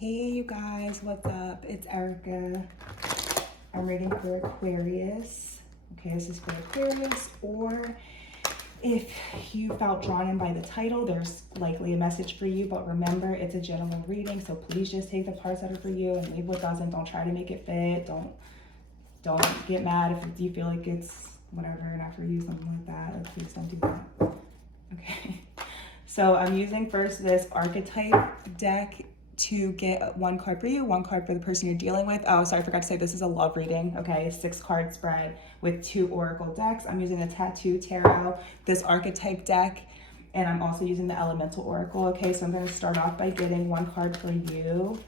Hey you guys, what's up? It's Erica. I'm reading for Aquarius. Okay, this is for Aquarius, or if you felt drawn in by the title, there's likely a message for you, but remember, it's a general reading, so please just take the parts that are for you and leave what doesn't. Don't try to make it fit. Don't get mad if you feel like it's whatever, not for you, something like that. Like, please don't do that. Okay. So I'm using first this archetype deck to get one card for you, one card for the person you're dealing with. Oh, sorry, I forgot to say this is a love reading, okay? 6-card spread with 2 oracle decks. I'm using the Tattoo Tarot, this archetype deck, and I'm also using the Elemental Oracle, okay? So I'm gonna start off by getting one card for you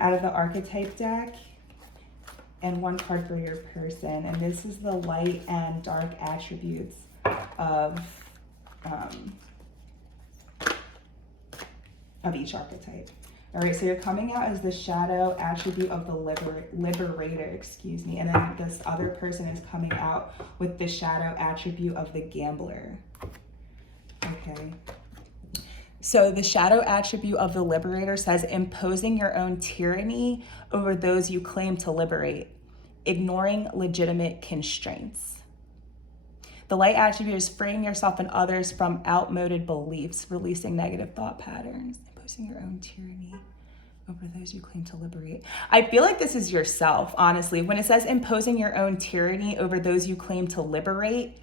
out of the archetype deck and one card for your person. And this is the light and dark attributes of each archetype. All right, so you're coming out as the shadow attribute of the liberator, excuse me. And then this other person is coming out with the shadow attribute of the gambler. Okay. So the shadow attribute of the liberator says imposing your own tyranny over those you claim to liberate, ignoring legitimate constraints. The light attribute is freeing yourself and others from outmoded beliefs, releasing negative thought patterns. Imposing your own tyranny over those you claim to liberate. I feel like this is yourself, honestly. When it says imposing your own tyranny over those you claim to liberate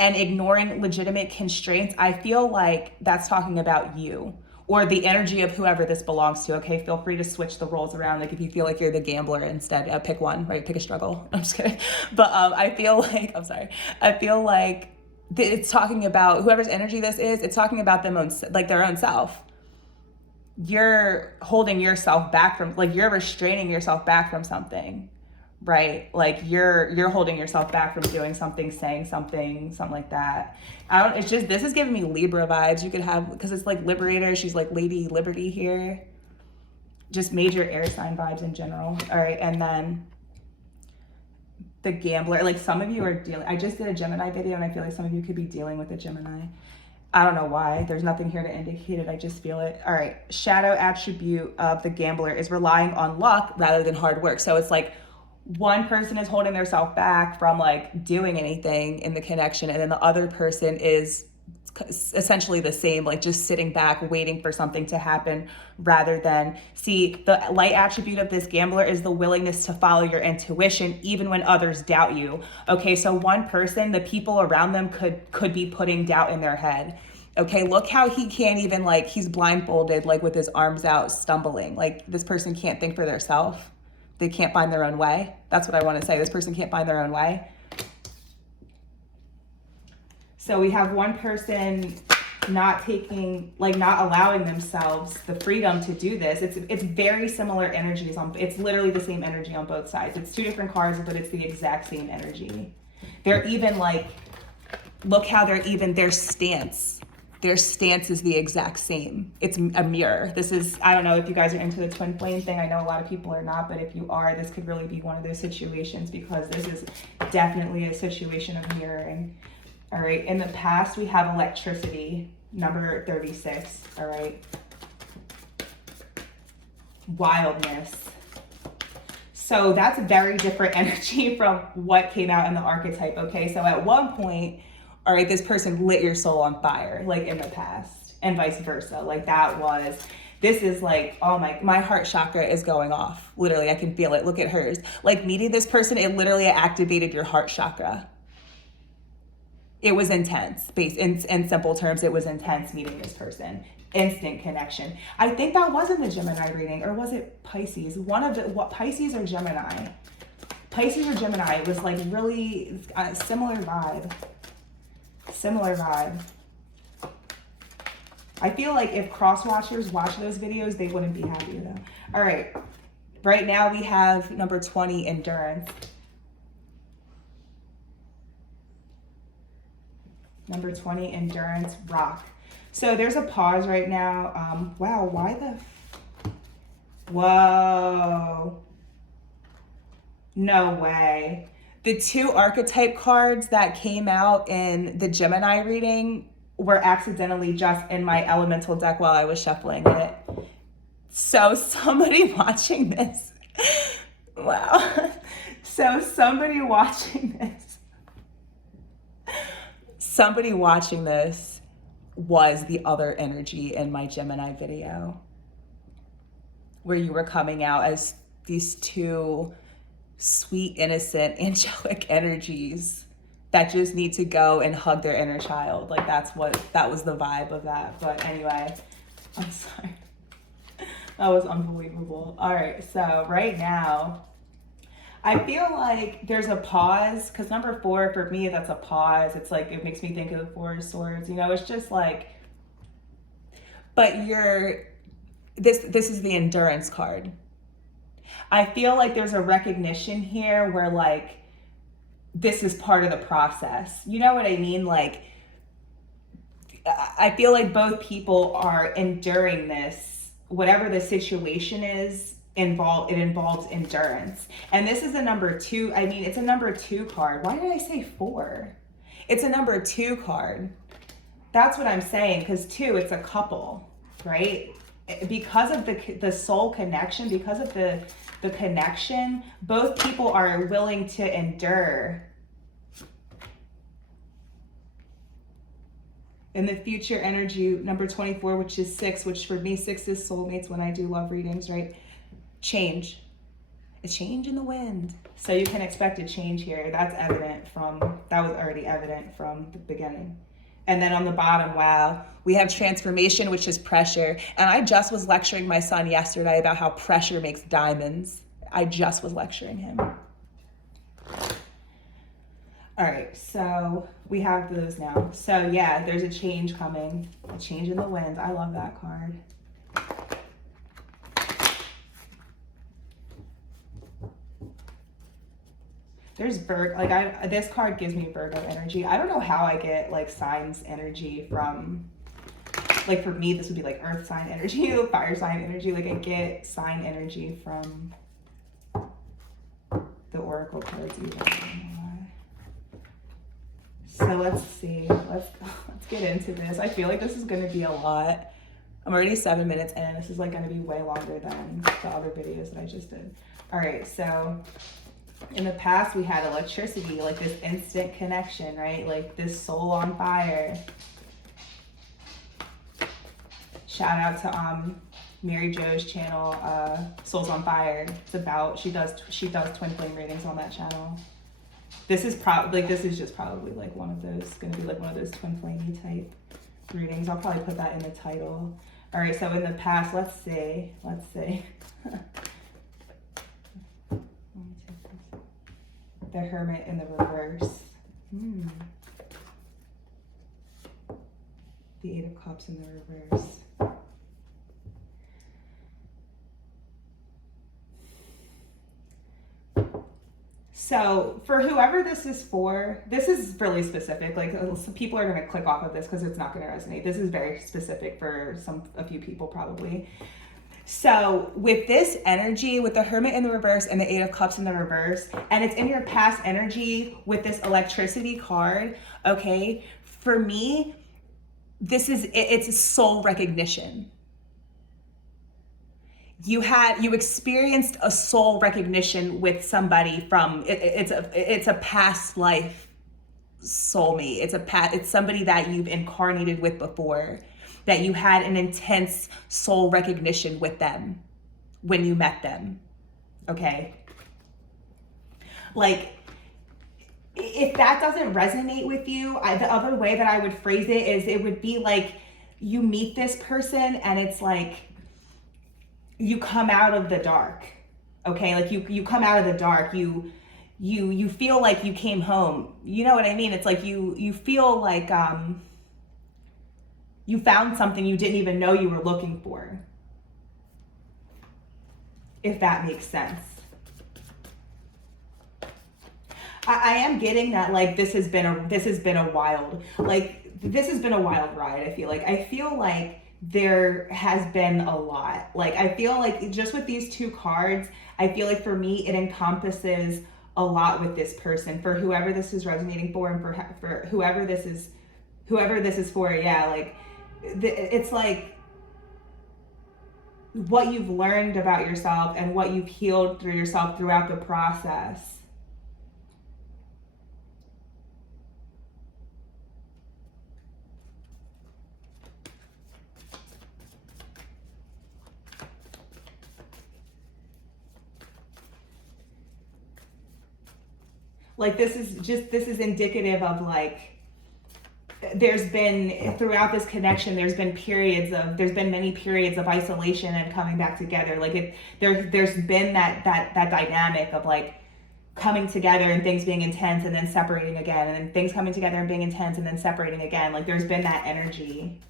and ignoring legitimate constraints, I feel like that's talking about you or the energy of whoever this belongs to. Okay, feel free to switch the roles around. Like if you feel like you're the gambler instead, pick one, right? Pick a struggle. I'm just kidding. But I feel like it's talking about whoever's energy this is. It's talking about them their own self. You're holding yourself back from, like, you're restraining yourself back from something, right? Like you're holding yourself back from doing something, saying something like that. This is giving me Libra vibes. You could have, because it's like liberator. She's like Lady Liberty here. Just major air sign vibes in general. All right. And then the gambler, like some of you are dealing, I just did a Gemini video and I feel like some of you could be dealing with a Gemini. I don't know why. There's nothing here to indicate it. I just feel it. All right. Shadow attribute of the gambler is relying on luck rather than hard work. So it's like one person is holding themselves back from like doing anything in the connection. And then the other person is essentially the same, like just sitting back, waiting for something to happen rather than see. The light attribute of this gambler is the willingness to follow your intuition, even when others doubt you. Okay. So one person, the people around them could be putting doubt in their head. Okay. Look how he can't even, like, he's blindfolded, like with his arms out, stumbling. Like this person can't think for themselves. They can't find their own way. That's what I want to say. This person can't find their own way. So we have one person not allowing themselves the freedom to do this. It's very similar energies it's literally the same energy on both sides. It's 2 different cards, but it's the exact same energy. They're even like, look how their stance is the exact same. It's a mirror. This is, I don't know if you guys are into the twin flame thing. I know a lot of people are not, but if you are, this could really be one of those situations, because this is definitely a situation of mirroring. All right, in the past, we have electricity, number 36, all right? Wildness. So that's very different energy from what came out in the archetype, okay? So at one point, all right, this person lit your soul on fire, like in the past, and vice versa. Like this is like, oh my heart chakra is going off. Literally, I can feel it. Look at hers. Like meeting this person, it literally activated your heart chakra. It was intense. In simple terms, it was intense meeting this person. Instant connection. I think that wasn't the Gemini reading, or was it Pisces? Pisces or Gemini? Pisces or Gemini. It was like really similar vibe. Similar vibe. I feel like if cross-watchers watch those videos, they wouldn't be happy though. All right. Right now we have number 20, endurance. Number 20, endurance, rock. So there's a pause right now. Wow, whoa. No way. The 2 archetype cards that came out in the Gemini reading were accidentally just in my elemental deck while I was shuffling it. So somebody watching this, wow. So somebody watching this was the other energy in my Gemini video, where you were coming out as these two sweet, innocent, angelic energies that just need to go and hug their inner child. Like that was the vibe of that. But anyway, I'm sorry. That was unbelievable. All right, so right now, I feel like there's a pause, because number 4, for me, that's a pause. It's like, it makes me think of the 4 of Swords. You know, it's just like, but this is the endurance card. I feel like there's a recognition here where like, this is part of the process. You know what I mean? Like, I feel like both people are enduring this, whatever the situation is involved. It involves endurance. And this is a number 2. I mean, it's a number 2 card. Why did I say 4? It's a number 2 card. That's what I'm saying. Because 2, it's a couple, right? Because of the soul connection, because of the connection, both people are willing to endure. In the future energy, number 24, which is 6, which for me, 6 is soulmates when I do love readings, right? Change. A change in the wind. So you can expect a change here. That was already evident from the beginning. And then on the bottom, wow, we have transformation, which is pressure. And I just was lecturing my son yesterday about how pressure makes diamonds. I just was lecturing him. All right, so we have those now. So yeah, there's a change coming, a change in the wind. I love that card. There's Virgo, like this card gives me Virgo energy. I don't know how I get like signs energy from, like for me, this would be like earth sign energy, fire sign energy. Like I get sign energy from the oracle cards even. So let's see, let's get into this. I feel like this is gonna be a lot. I'm already 7 minutes in. This is like gonna be way longer than the other videos that I just did. All right, so in the past we had electricity, like this instant connection, right? Like this soul on fire. Shout out to Mary Jo's channel, Souls on Fire. It's about, she does twin flame readings on that channel. This is probably, like, this is just probably like one of those, gonna be like one of those twin flamey type readings. I'll probably put that in the title. All right, so in the past, let's see. The Hermit in the reverse. The 8 of Cups in the reverse. So for whoever this is for, this is really specific. Like some people are going to click off of this because it's not going to resonate. This is very specific for a few people probably. So with this energy, with the Hermit in the reverse and the 8 of Cups in the reverse, and it's in your past energy with this electricity card, okay? For me, it's a soul recognition. You experienced a soul recognition with somebody from, it's a past life soulmate. It's somebody that you've incarnated with before, that you had an intense soul recognition with them when you met them, okay? Like, if that doesn't resonate with you, the other way that I would phrase it is, it would be like you meet this person and it's like you come out of the dark, okay? Like you come out of the dark, you feel like you came home. You know what I mean? It's like you feel like you found something you didn't even know you were looking for, if that makes sense. I am getting that, like, this has been a wild ride. I feel like there has been a lot. Like, I feel like just with these two cards, I feel like for me, it encompasses a lot with this person, for whoever this is resonating for, and for whoever this is for. Yeah, like, it's like, what you've learned about yourself and what you've healed through yourself throughout the process. Like this is indicative of like, there's been, throughout this connection, there's been many periods of isolation and coming back together. Like there's been that dynamic of like coming together and things being intense and then separating again, and then things coming together and being intense and then separating again. Like there's been that energy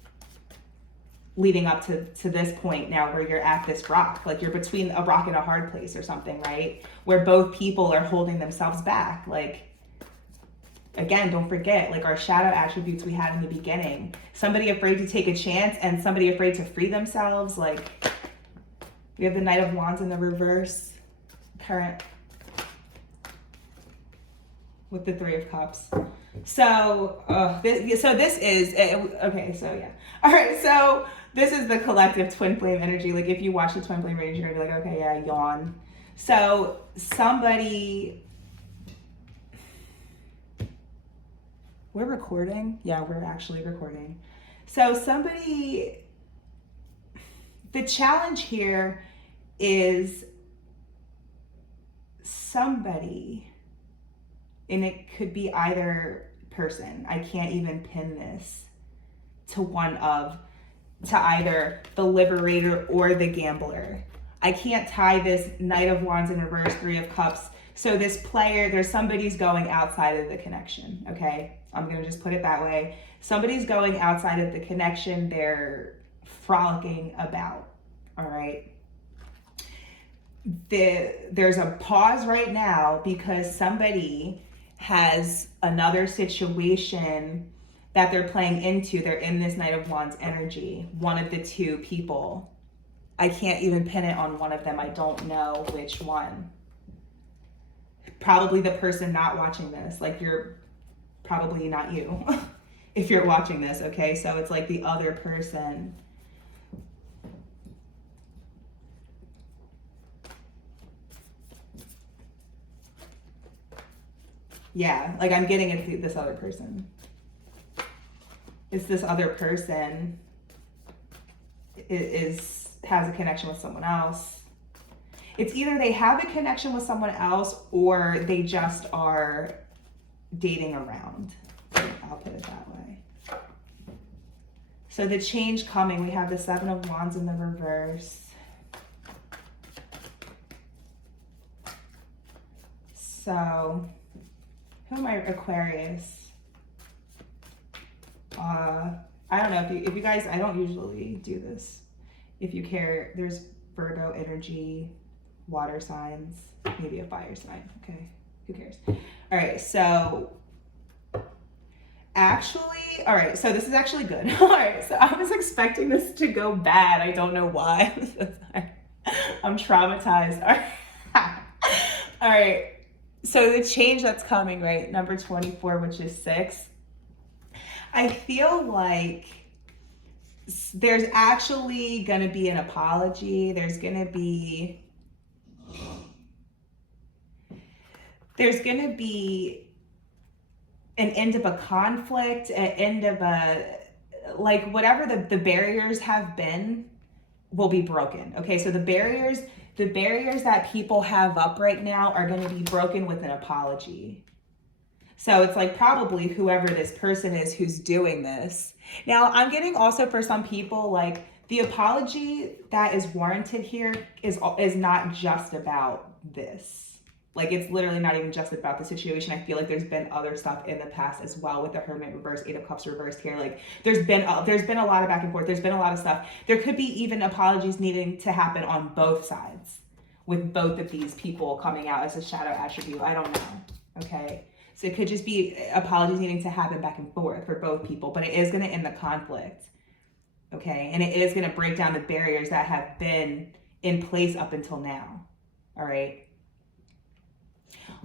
leading up to this point now where you're at this rock, like you're between a rock and a hard place or something, right? Where both people are holding themselves back. Like, again, don't forget, like our shadow attributes we had in the beginning. Somebody afraid to take a chance and somebody afraid to free themselves. Like, we have the Knight of Wands in the reverse, current, with the Three of Cups. So, this is, okay, so yeah. All right, so this is the collective twin flame energy. Like if you watch the twin flame energy, you're gonna be like, okay, yeah, yawn. So somebody, we're recording? Yeah, we're actually recording. So somebody, the challenge here is somebody, and it could be either person. I can't even pin this to either the liberator or the gambler. I can't tie this Knight of Wands in reverse, Three of Cups. So this player, there's somebody's going outside of the connection, okay? I'm gonna just put it that way. Somebody's going outside of the connection. They're frolicking about, all right? There's a pause right now because somebody has another situation that they're playing into. They're in this Knight of Wands energy, one of the two people. I can't even pin it on one of them. I don't know which one. Probably the person not watching this. Like you're probably not you if you're watching this, okay? So it's like the other person. Yeah, like I'm getting it, this other person. It's this other person has a connection with someone else. It's either they have a connection with someone else or they just are dating around. I'll put it that way. So the change coming, we have the Seven of Wands in the reverse. So, who am I? Aquarius. I don't know if you guys, I don't usually do this. If you care, there's Virgo energy, water signs, maybe a fire sign. Okay, who cares? All right, so actually, all right, so this is actually good. All right, so I was expecting this to go bad. I don't know why. I'm traumatized. All right. All right. So the change that's coming, right? Number 24, which is 6. I feel like there's actually going to be an apology. There's going to be an end of a conflict, an end of like whatever the barriers have been will be broken. Okay, so the barriers that people have up right now are going to be broken with an apology. So it's like probably whoever this person is who's doing this. Now, I'm getting also for some people, like the apology that is warranted here is not just about this. Like it's literally not even just about the situation. I feel like there's been other stuff in the past as well with the Hermit reverse, Eight of Cups reversed here. Like there's been a lot of back and forth. There's been a lot of stuff. There could be even apologies needing to happen on both sides with both of these people coming out as a shadow attribute. I don't know. Okay. So it could just be apologies needing to happen back and forth for both people, but it is going to end the conflict. Okay. And it is going to break down the barriers that have been in place up until now. All right.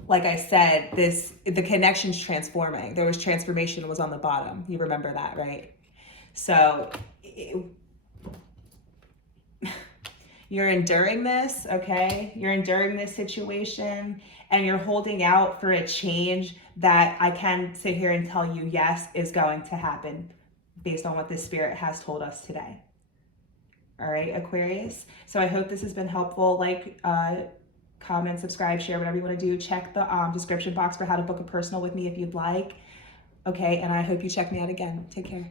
Like I said, the connection's transforming. There was transformation was on the bottom. You remember that, right? So You're enduring this, okay? You're enduring this situation, and you're holding out for a change that I can sit here and tell you, yes, is going to happen based on what the Spirit has told us today. All right, Aquarius. So I hope this has been helpful. Like, comment, subscribe, share, whatever you want to do. Check the description box for how to book a personal with me if you'd like. Okay, and I hope you check me out again. Take care.